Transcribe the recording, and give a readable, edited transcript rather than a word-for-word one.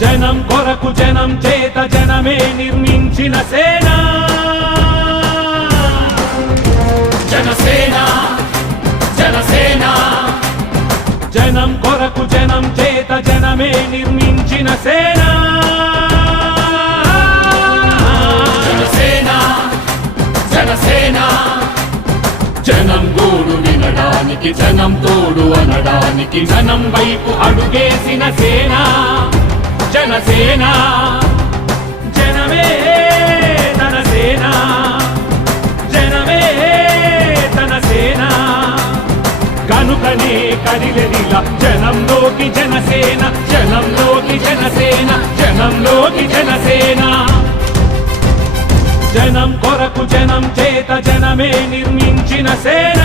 జనం కొరకు జనం చేత జనమే నిర్మించిన సేన జనసేన జనసేన జనం కొరకు జనం చేత జనమే నిర్మించిన సేన జనసేన జనసేన జనం గోడు వినడానికి జనం తోడు అనడానికి జనం వైపు అడుగేసిన సేన జనసేన జనమే తన సేన జనమే తన సేన కనుకనే కదిలెదిలా జనంలోకి జనసేన జనంలోకి జనసేన జనంలోకి జనసేన జనం కొరకు జనం చేత జనమే నిర్మించిన సేన